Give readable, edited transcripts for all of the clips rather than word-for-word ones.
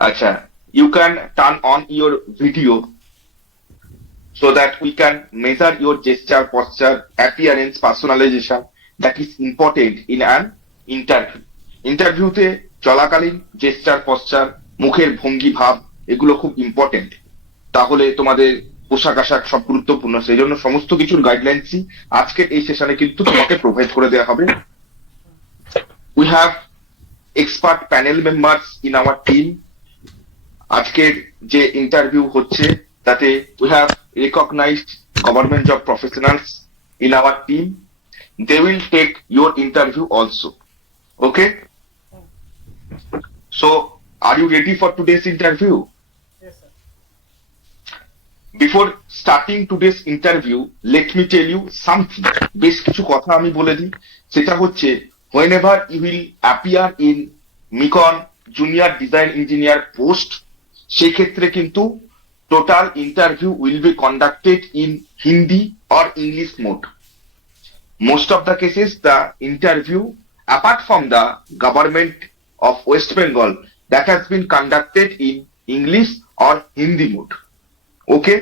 Acha, you can turn on your video so that we can measure your gesture, posture, appearance, personalization that is important in an interview. ইন্টারভিউতে চলাকালীন gesture, posture, মুখের ভঙ্গি, ভাব এগুলো খুব important. তাহলে তোমাদের পোশাক আশাক সব গুরুত্বপূর্ণ, সেই জন্য সমস্ত কিছুর গাইডলাইন্সই আজকের এই সেশনে কিন্তু তোমাকে প্রোভাইড করে দেওয়া হবে। We have expert panel members in our team. আজকের যে ইন্টারভিউ হচ্ছে তাতে we have recognised government job professionals in our team. They will take your interview also. Okay, so are you ready for today's interview? Before starting today's interview let me tell you something. বেশ কিছু কথা আমি বলে দিই। সেটা হচ্ছে, whenever you will appear in MECON junior design engineer post, সেই ক্ষেত্রে কিন্তু total interview will be conducted in Hindi or English mode. Most of the cases, the interview, apart from the government of West Bengal, that has been conducted in English or Hindi mode. Okay,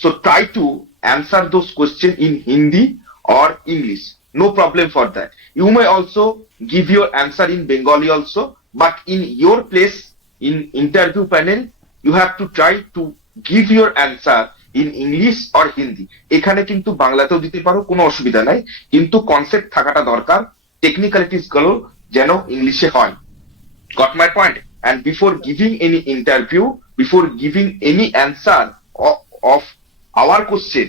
so try to answer those questions in Hindi or English. No problem for that. You may also give your answer in Bengali also, but in your place in interview panel, you have to try to give your answer in English or Hindi. এখানে কিন্তু বাংলাতেও দিতে পারো, কোনো অসুবিধা নাই, কিন্তু concept থাকাটা দরকার, টেকনিক্যালিটিস গুলো যেন ইংলিশে হয়। Got my point? And before giving any interview, before giving any answer of our question,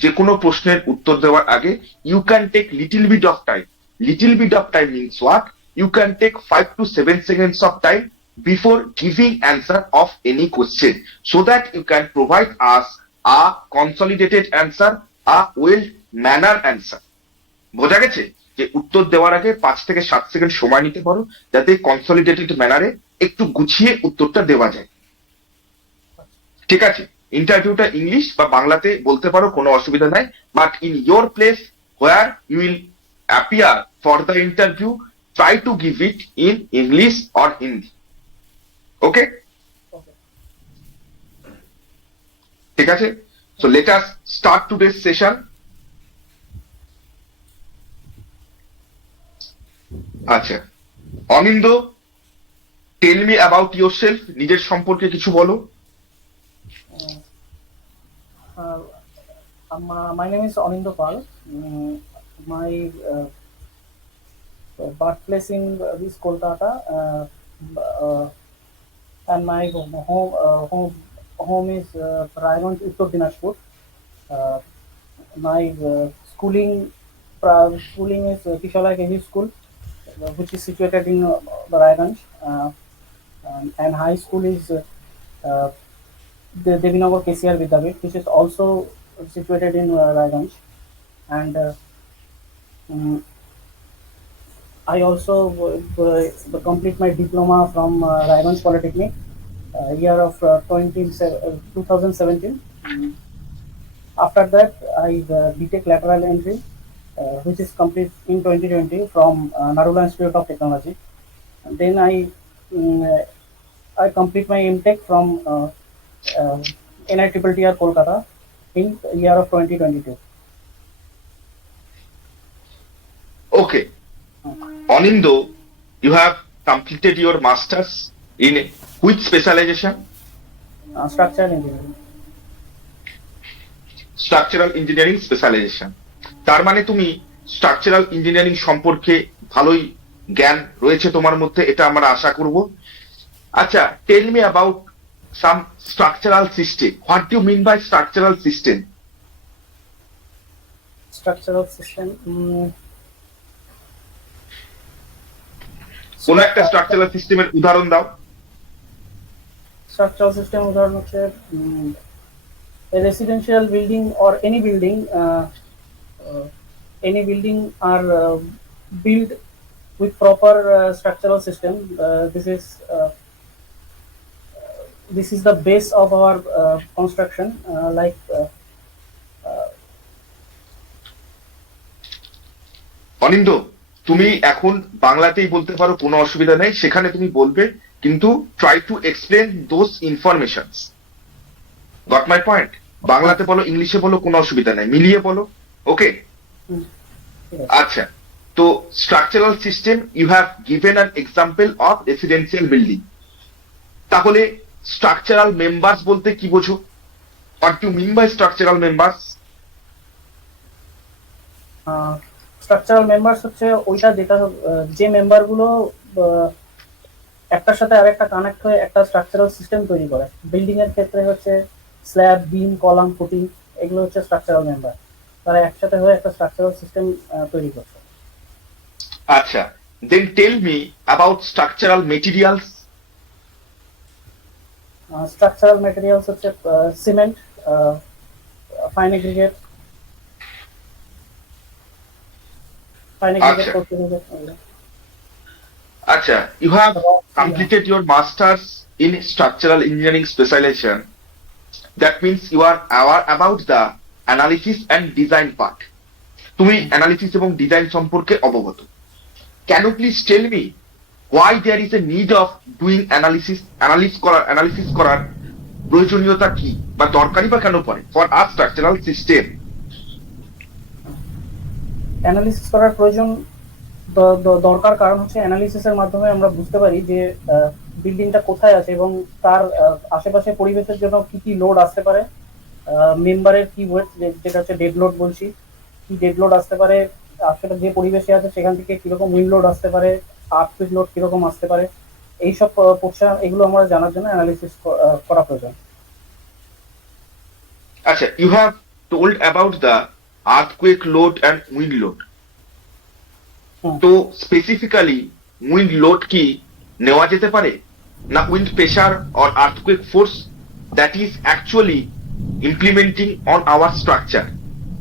যে কোনো প্রশ্নের উত্তর দেওয়ার আগে you can take little bit of time. Little bit of time means what? You can take 5 to 7 seconds of time before giving answer of any question, so that you can provide us a consolidated answer, a well manner answer. বোঝা গেছে? যে উত্তর দেওয়ার আগে 5 থেকে 7 second সময় নিতে পারো, যাতে কনসলিডেটেড ম্যানারে একটু গুছিয়ে উত্তরটা দেওয়া যায়। ঠিক আছে? ইন্টারভিউটা ইংলিশ বা বাংলাতে বলতে পারো, কোনো অসুবিধা নাই, but in your place where you will appear for the interview, try to give it in English or Hindi. Okay, ঠিক আছে? So let us start today's session. আচ্ছা, Anindya, tell me about yourself. নিজের সম্পর্কে কিছু বলো। My name is Anindo Pal. My birthplace in this Kolkata, and my home is Raiganj, Uttar Dinajpur. My schooling is Kishala KV School, which is situated in Raiganj, and high school is the Devinagar KCR Vidyapit, which is also situated in Raiganj, and I also complete my diploma from Raiganj Polytechnic, year of 2017. After that, I BTech lateral entry, which is complete in 2020 from Narula Institute of Technology. And then I complete my MTech from NITTTR Kolkata in year of 2022. Okay, Anindo, you have completed your masters in which specialization? Structural engineering. Structural engineering specialisation. তার মানে তুমি structural engineering সম্পর্কে ভালোই জ্ঞান রয়েছে তোমার মধ্যে, এটা আমরা আশা করব। আচ্ছা, tell me about some structural system. What do mean by structural system? Structural system. কোন একটা স্ট্রাকচারাল সিস্টেমের উদাহরণ দাও। Structural system উদাহরণ হচ্ছে a residential building or any building are built with proper structural system. This is the base of our construction, like অনিন্দ, তুমি এখন বাংলাতেই বলতে পারো, কোনো অসুবিধা নেই, সেখানে তুমি বলবে, কিন্তু try to explain those informations. Got my point? বাংলাতে বলো, ইংলিশে বলো, কোনো অসুবিধা নাই, মিলিয়ে বলো। ওকে, হুম, ঠিক আছে। আচ্ছা। তো structural system, you have given an example of residential building. তাহলে স্ট্রাকচারাল মেম্বার্স বলতে কি বোঝো? What do mean by structural members? Structural members হচ্ছে ওইটা যেটা যে মেম্বারগুলো একটার সাথে আরেকটা কানেক্ট হয়ে একটা স্ট্রাকচারাল সিস্টেম তৈরি করে। বিল্ডিং এর ক্ষেত্রে হচ্ছে স্ল্যাব, বিম, কলাম, ফুটিং, এগুলো হচ্ছে স্ট্রাকচারাল মেম্বার। তারা একসাথে হয়ে একটা স্ট্রাকচারাল সিস্টেম তৈরি করছে। আচ্ছা, then tell me about structural materials. Structural materials হচ্ছে সিমেন্ট, ফাইন এগ্রিগেট, আচ্ছা, আচ্ছা, you have completed your masters in structural engineering specialization. That means you are aware about the analysis and design part. তুমি analysis এবং design সম্পর্কে অবগত। Can you please tell me why there is a need of doing analysis করার প্রয়োজনীয়তা কি বা দরকারি বা কেন পড়ে for our structural system? Analysis করার প্রয়োজন দরকার, কারণ হচ্ছে অ্যানালিসিসের মাধ্যমে আমরা বুঝতে পারি যে বিল্ডিংটা কোথায় আছে এবং তার আশেপাশে পরিবেশের জন্য কি কি লোড আসতে পারে, মেম্বারের কি ওয়েট, যেটা হচ্ছে ডেড লোড বলছি, কি ডেড লোড আসতে পারে, আসলে যে পরিবেশে আছে সেখান থেকে কিরকম উইন্ড লোড আসতে পারে, আর্থকুইক লোড কিরকম আসতে পারে, এইসব পোর্শন এগুলো আমরা জানার জন্য অ্যানালিসিস করা প্রয়োজন। আচ্ছা, you have told about the earthquake load and wind load. তো স্পেসিফিক্যালি উইন্ড লোড কি নেওয়া যেতে পারে, না wind pressure or earthquake force that is actually implementing on our structure,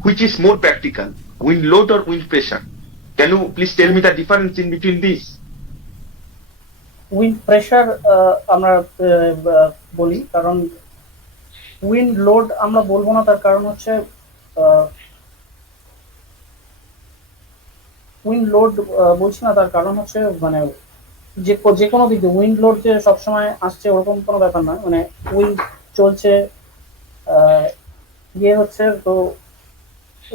which is more practical, wind load or wind pressure? Can you please tell me the difference in between these? Wind pressure আমরা বলি, কারণ wind load আমরা বলবো না, তার কারণ হচ্ছে wind load বলছি না, তার কারণ হচ্ছে মানে যে কোনো দিক দিয়ে উইন্ড লোড যে সবসময় আসছে ওরকম কোনো ব্যাপার না, মানে উইন্ড চলছে ইয়ে হচ্ছে, তো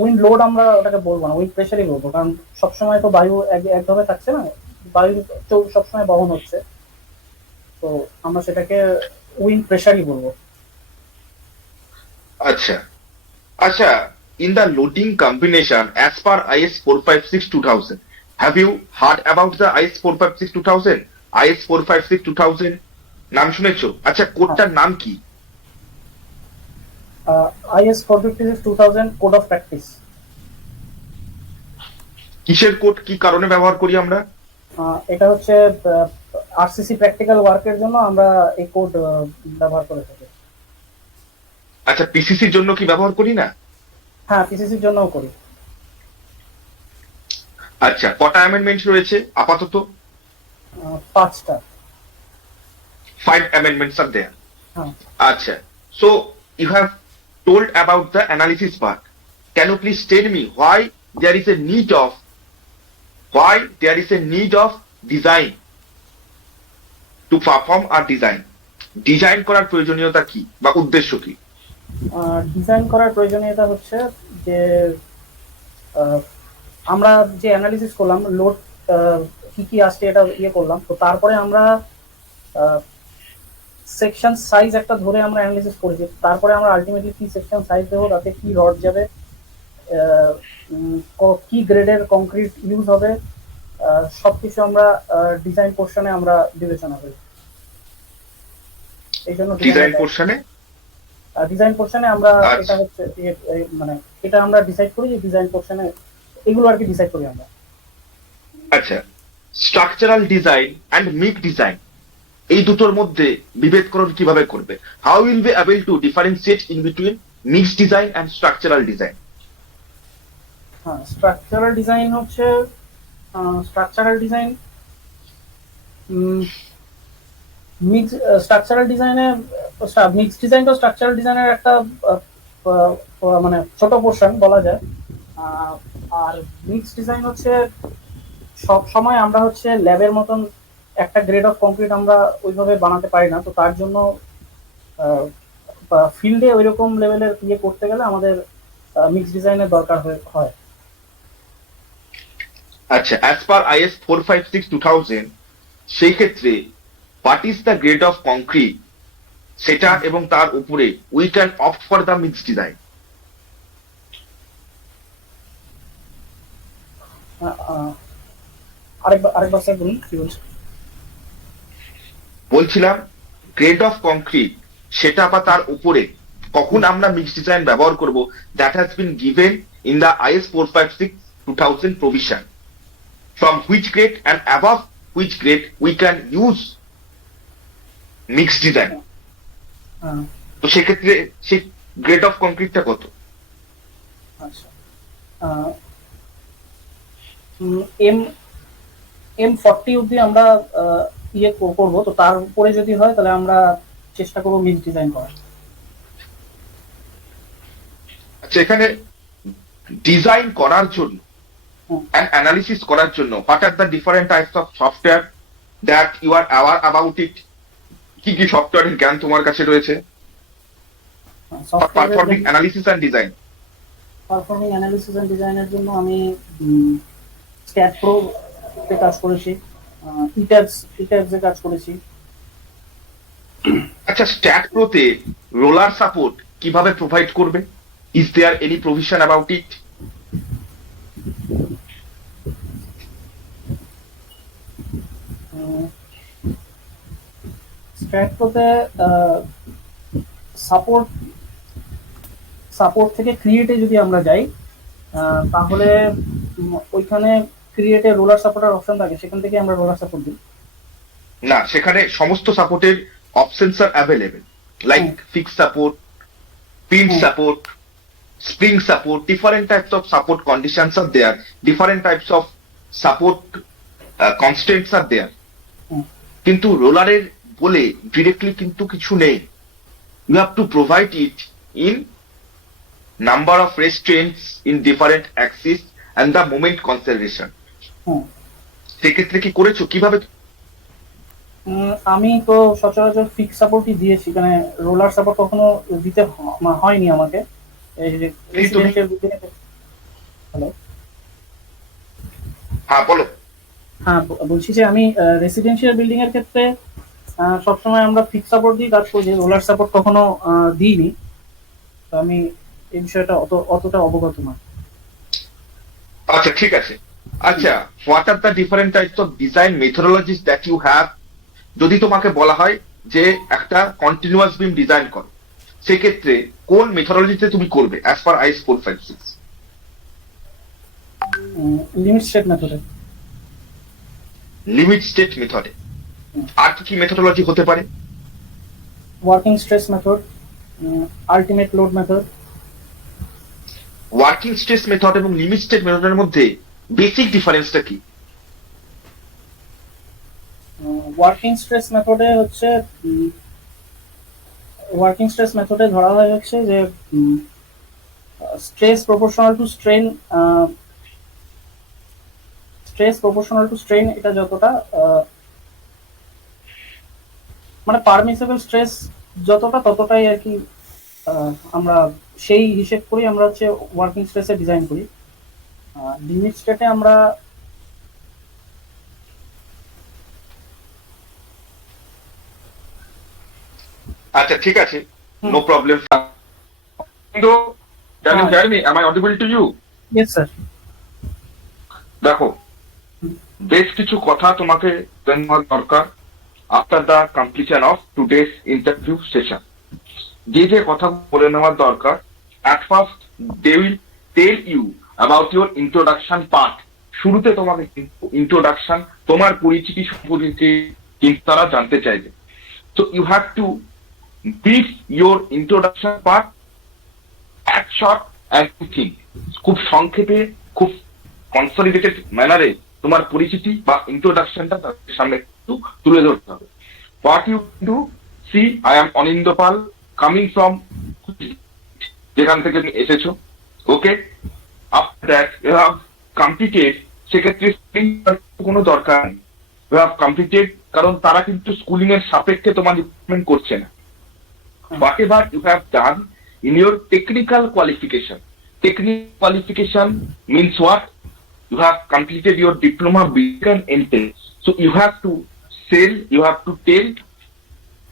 উইন্ড লোড আমরা ওটাকে বলবো না, উইন্ড প্রেশারই বলবো, কারণ সবসময় তো বায়ু একভাবে থাকছে না, বায়ু সবসময় বহন হচ্ছে, তো আমরা সেটাকে উইন্ড প্রেশারই বলবো। আচ্ছা, আচ্ছা, in the loading combination as per IS 456 2000, have you heard about the IS 456 2000? IS 456 2000 নাম শুনেছো? আচ্ছা, কোডটার নাম কি? IS 456-2000 code of practice. কিসের কোড, কি কারণে ব্যবহার করি আমরা? এটা হচ্ছে আরসিসি প্র্যাকটিক্যাল ওয়ার্কের জন্য আমরা এই কোড ব্যবহার করে থাকি। আচ্ছা, পিসিসির জন্য কি ব্যবহার করি না? হ্যাঁ, পিসিসির জন্যও করি। আচ্ছা, কটা অ্যামেন্ডমেন্ট রয়েছে আপাতত? 5টা। 5 amendments are there. হ্যাঁ। Acha. So you have told about the analysis part. Can you please tell me why there is a need of design to perform a design? Design করার প্রয়োজনীয়তা কি বা উদ্দেশ্য কি? ডিজাইন করার প্রয়োজনীয়তা হচ্ছে যে আমরা যে অ্যানালিসিস করলাম, লোড কি কি আসছে এটা ইয়ে করলাম, তো তারপরে আমরা সেকশন সাইজ একটা ধরে আমরা অ্যানালিসিস করেছি, তারপরে আমরা আলটিমেটলি কি সেকশন সাইজ দেবো, তাতে কি রড যাবে, কি গ্রেডের কংক্রিট ইউজ হবে, সবকিছু আমরা ডিজাইন পোর্শনে আমরা বিবেচনা করি। এই জন্য ডিজাইন পোর্শনে আমরা এটা হচ্ছে মানে এটা আমরা ডিসাইড করি যে ডিজাইন পোর্শনে এগুলো আর কি ডিসাইড করি আমরা। আচ্ছা, structural design and mix design, এই দুটোর মধ্যে বিভেদকরণ কিভাবে করবে? How will be able to differentiate in between mixed design and structural design? হ্যাঁ, স্ট্রাকচারাল ডিজাইন হচ্ছে স্ট্রাকচারাল ডিজাইন স্ট্রাকচারাল ডিজাইনে মিক্সড ডিজাইন তো স্ট্রাকচারাল ডিজাইনের একটা মানে ছোট পোর্শন বলা যায়, আর মিক্সড ডিজাইন হচ্ছে সব সময় আমরা হচ্ছে ল্যাবের মতন একটা গ্রেড অফ কংক্রিট আমরা ওইভাবে বানাতে পারি না, তো তার জন্য ফিল্ডে ওইরকম লেভেলের ইয়ে করতে গেলে আমাদের মিক্স ডিজাইনের দরকার হয়। আচ্ছা, অ্যাজ পার আইএস 456/2000 সেই ক্ষেত্রে what is the grade of concrete, সেটা এবং তার উপরে we can opt for the mix design. আরেকবার স্যার বলুন কি বলছেন। বলছিলাম গ্রেড অফ কংক্রিট সেটা বা তার উপরে কখন আমরা মিক্স ডিজাইন ব্যবহার করব, that has been given in the is 456/2000 provision, from which grade and above which grade we can use mix design. তো সেক্ষেত্রে সেই গ্রেড অফ কংক্রিটটা কত? আচ্ছা, এম M40 অব্দি আমরা ইয়ে করবো, তো তার উপরে যদি হয় তাহলে আমরা চেষ্টা করবো মিক্স ডিজাইন করার। আচ্ছা, এখানে ডিজাইন করার জন্য and analysis করার জন্য what are the different types of software that you are aware about it? কি কি সফটওয়্যারের জ্ঞান তোমার কাছে রয়েছে? Performing analysis and design. Performing analysis and ডিজাইনের জন্য আমি স্ট্যাট প্রো তে কাজ করেছি, ইটাবস এ কাজ করেছি। আচ্ছা, স্ট্যাট প্রোতে রোলার সাপোর্ট কিভাবে প্রোভাইড করবে? Is there any provision about it? STAAD প্রোতে সাপোর্ট থেকে ক্রিয়েটে যদি আমরা যাই, তাহলে ওইখানে ক্রিয়েটে রোলার সাপোর্টার অপশন থাকে, সেখান থেকে আমরা রোলার সাপোর্ট দিই না, সেখানে সমস্ত সাপোর্টের options are available, like fix support, pin support, spring support, different types of support conditions are there, different types of support constants are there. কিন্তু রোলারের বলে ডিরেক্টলি কিন্তু কিছু নেই। You have to provide it in number of restraints in different axis and the moment conservation. সেক্ষেত্রে কি করেছো, কিভাবে? আমি তো সচরাচর ফিক্স সাপোর্টই দিয়েছি, মানে রোলার সাপোর্ট কখনো দিতে হয়নি আমাকে। হ্যালো, হ্যাঁ বলো। হ্যাঁ বলছি যে আমি রেসিডেন্সিয়াল বিল্ডিং এর ক্ষেত্রে সবসময় আমরা ফিক্স সাপোর্ট দিয়ে কাজ করি, রোলার সাপোর্ট কখনো দিইনি, তো আমি এই বিষয়টা অতটা অবগত না। আচ্ছা, ঠিক আছে। আচ্ছা, what are the different types of design methodologies that you have? যদি তোমাকে বলা হয় যে একটা কন্টিনিউয়াস বিম ডিজাইন করো, সেক্ষেত্রে কোন মেথোডোলজিতে তুমি করবে as per is 456? Limit state মেথডে। লিমিট স্টেট মেথডে। আর কি কি মেথোডোলজি হতে পারে? Working stress method, ultimate load method. Working stress method এবং লিমিট স্টেট মেথডের মধ্যে বেসিক ডিফারেন্সটা কি? ওয়ার্কিং স্ট্রেস মেথডে হচ্ছে ওয়ার্কিং স্ট্রেস মেথডে ধরা হয় হচ্ছে যে স্ট্রেস প্রপোর্শনাল টু স্ট্রেন, এটা যতটা মানে পারমিসিবল স্ট্রেস যতটা ততটাই আর কি, আমরা সেই হিসেব করি আমরা হচ্ছে ওয়ার্কিং স্ট্রেসে ডিজাইন করি। লিমিট স্টেটে আমরা আচ্ছা, ঠিক আছে, নো প্রবলেম। কিন্তু can you hear me? Am I audible to you? Yes sir. দেখো, বেশ কিছু কথা তোমাকে জানার দরকার after the completion of today's interview session. যে কথা বলে নেওয়ার দরকার, at first they will tell you about your introduction part. শুরুতে তোমাকে ইন্ট্রোডাকশন, তোমার পরিচিতি সম্পর্কে কিন্তু তারা জানতে চাইবে। So you have to brief your introduction part at short and thing. খুব সংক্ষেপে, খুব কনসলিডেটেড ম্যানারে তোমার পরিচিতি বা ইন্ট্রোডাকশনটা তাদের সামনে একটু তুলে ধরতে হবে। What you do, see I am Anindya Pal, coming from, যেখান থেকে তুমি এসেছো। Okay, after that you have completed, সেক্ষেত্রে কোনো দরকার নেই। ইউ হ্যাভ কমপ্লিটেড কারণ তারা কিন্তু স্কুলিং এর সাপেক্ষে তোমার রিক্রুটমেন্ট করছে না। whatever you have done in your technical qualification. Technical qualification means what? You have completed your diploma, BTech and MTech. So you have to tell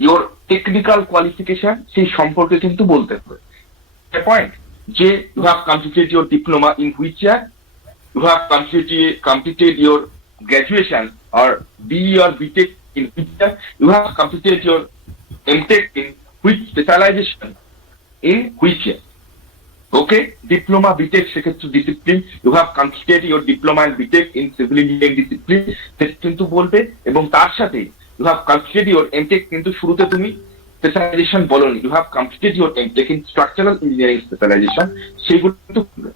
your technical qualification সেই সম্পর্কে কিন্তু বলতে হবে। The point যে you have completed your diploma in which year, you have completed your graduation or BE or BTech in which year, you have completed your MTech in which specialization in which year. Okay, diploma BTech সেক্ষেত্রে discipline, you have completed your diploma and BTech in civil engineering discipline সেটা কিন্তু বলবে, এবং তার সাথে you have completed your MTech কিন্তু শুরুতে তুমি স্পেশালাইজেশন বলনি, you have completed your MTech in structural engineering specialization সেইগুলো কিন্তু বলবে।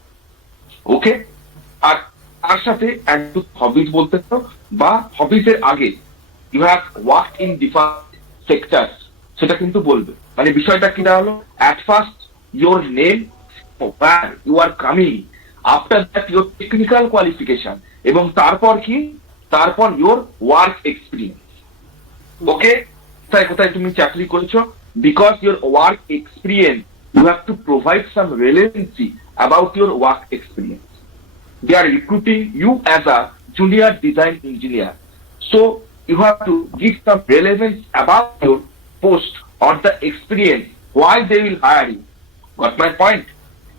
ওকে, আর তার সাথে একটু হবিজ বলতে পারো, বা হবিজের আগে you have worked in different sectors সেটা কিন্তু বলবে। মানে বিষয়টা কি দাঁড়ালো, at first your name, where you are coming, after that your technical qualification, এবং তারপর কি, তারপর your work experience। ওকে, তাই কোথায় তুমি চাকরি করেছো, because your work experience you have to provide some relevancy about your work experience. They are recruiting you as a junior design engineer, so you have to give some relevance about your post or the experience why they will hire you. Got my point?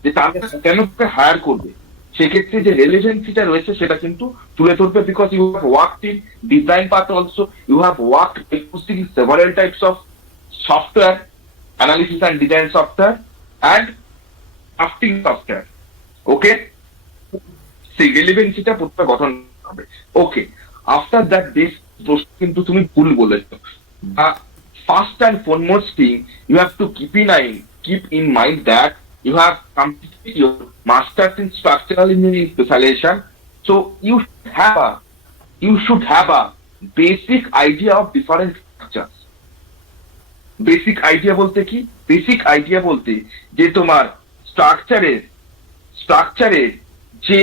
যে তারা কেন higher করবে, সেক্ষেত্রে যে রেলেভেন্সিটা রয়েছে সেটা কিন্তু তুলে ধরবে, because you have worked in design part also, you have worked using several types of software, analysis and design software and drafting software. Okay, সেই রেলেভেন্সিটা প্রথমে গঠন হবে। ওকে, আফটার দ্যাট দিস প্রশ্ন কিন্তু তুমি ভুল বলেছো। First and foremost thing you have to keep in mind that you have completed your master's in structural engineering specialization, so you should have a basic idea of different structures. Basic idea বলতে কি, basic idea বলতে যে তোমার স্ট্রাকচারের যে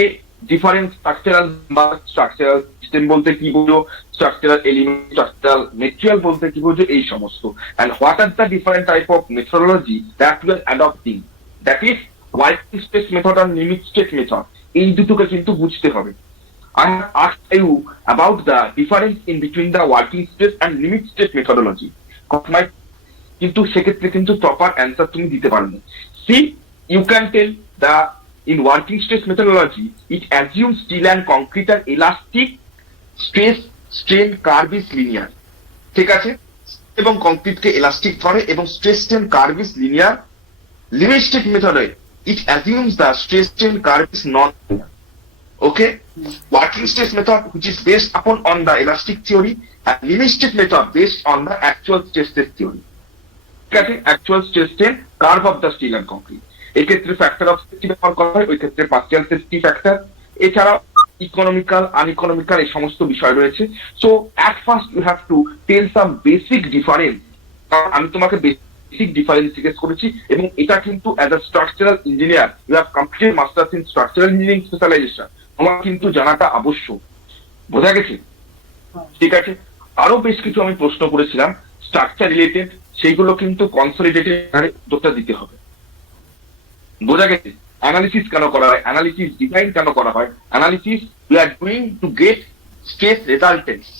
different structural system বলতে কি বোঝো, স্ট্রাকচারাল এলিমেন্ট, স্ট্রাকচারাল মেটেরিয়াল বলতে কি বোঝো, এই সমস্ত, and what are the different type of methodology that you are adopting, that is working space method and limit state method, এই দুটোকে কিন্তু বুঝতে হবে। I have asked you about the difference in between the working space and limit state methodology, কিন্তু সেক্ষেত্রে কিন্তু proper answer তুমি দিতে পারো না। See, you can tell the in working stress methodology it assumes steel and concrete are elastic, stress strain curve is linear। ঠিক আছে, এবং কংক্রিটকে ইলাস্টিক ধরে এবং stress strain curve is linear. Limit state মেথডে it assumes the stress strain curve is non-linear। Okay, working stress method which is based upon on the elastic theory, and limit state method based on the actual stress test theory। ঠিক আছে, actual stress strain curve of the steel and concrete, এই ক্ষেত্রে factor of safety ব্যবহার করা হয়, ওই ক্ষেত্রে partial safety factor, এছাড়া ইকোনমিক্যাল আনইকোনমিক্যাল এই সমস্ত বিষয় রয়েছে। So at first you have to tell some basic difference, কারণ আমি তোমাকে বেসিক ডিফারেন্স জিজ্ঞেস করেছি, এবং এটা কিন্তু as a structural engineer you have completed masters in structural engineering specialisation, তোমার কিন্তু জানাটা আবশ্যক। বোঝা গেছে? ঠিক আছে, আরো বেশ কিছু আমি প্রশ্ন করেছিলাম স্ট্রাকচার রিলেটেড, সেইগুলো কিন্তু কনসলিডেটেড উত্তরটা দিতে হবে। বোঝা গেছে? অ্যানালিসিস কেন করা হয়, অ্যানালিসিস ডিজাইন কেন করা হয়, analysis we are doing to get stress resultants,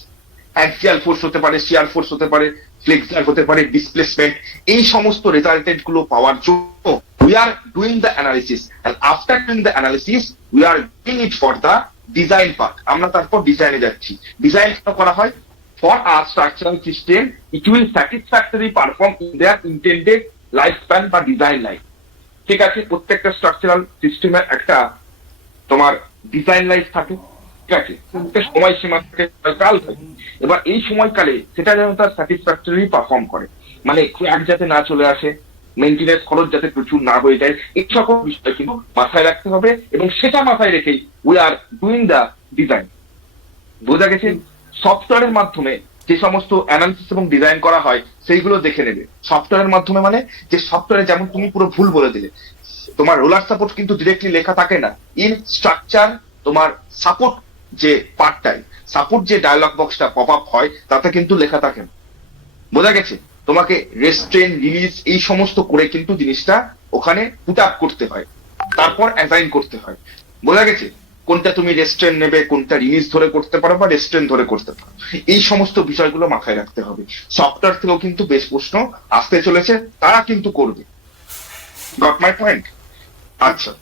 axial force হতে পারে, শিয়ার ফোর্স হতে পারে, ফ্লেক্সার হতে পারে, ডিসপ্লেসমেন্ট, এই সমস্ত রেজাল্টেন্ট গুলো পাওয়ার জন্য we are doing the analysis, and after doing the analysis we are doing it for the design part. আমরা তারপর ডিজাইনে যাচ্ছি। ডিজাইন কেন করা হয়? For our structural system, it will satisfactorily perform in their intended lifespan বা design life. ঠিক আছে, প্রত্যেকটা স্ট্রাকচারাল সিস্টেমের একটা তোমার ডিজাইন লাইফ থাকে, ঠিক আছে, একটা সময়সীমা থাকে, কাল থাকে। এবার এই সময়কালে সেটা যেন তার স্যাটিসফ্যাক্টরি পারফর্ম করে, মানে ক্র্যাক যাতে না চলে আসে, মেইনটেনেন্স খরচ যাতে প্রচুর না হয়ে যায়, এই সকল বিষয় কিন্তু মাথায় রাখতে হবে, এবং সেটা মাথায় রেখেই we are doing the design. বোঝা গেছে? সফটওয়্যারের মাধ্যমে যে সমস্ত অ্যানালিসিস এবং ডিজাইন করা হয় সেইগুলো দেখে নেবে। সফটওয়্যারের মাধ্যমে মানে যে সফটওয়্যারে, যেমন তুমি পুরো ভুল বলে দিলে, তোমার রোলার সাপোর্ট কিন্তু ডিরেক্টলি লেখা থাকে না, ইন স্ট্রাকচার তোমার সাপোর্ট যে পার্টটাই, সাপোর্ট যে ডায়লগ বক্সটা পপ আপ হয় তাতে কিন্তু লেখা থাকে না। বোঝা গেছে? তোমাকে রেস্ট্রেন, রিলিজ এই সমস্ত করে কিন্তু জিনিসটা ওখানে পুট আপ করতে হয়, তারপর অ্যাসাইন করতে হয়। বোঝা গেছে? কোনটা তুমি রেস্ট্রেন নেবে, কোনটা রিলিজ ধরে করতে পারো বা রেস্ট্রেন ধরে করতে পারো, এই সমস্ত বিষয়গুলো মাথায় রাখতে হবে। সফটওয়্যার থেকেও কিন্তু বেশ প্রশ্ন আসতে চলেছে, তারা কিন্তু করবে। Got my point? আচ্ছা,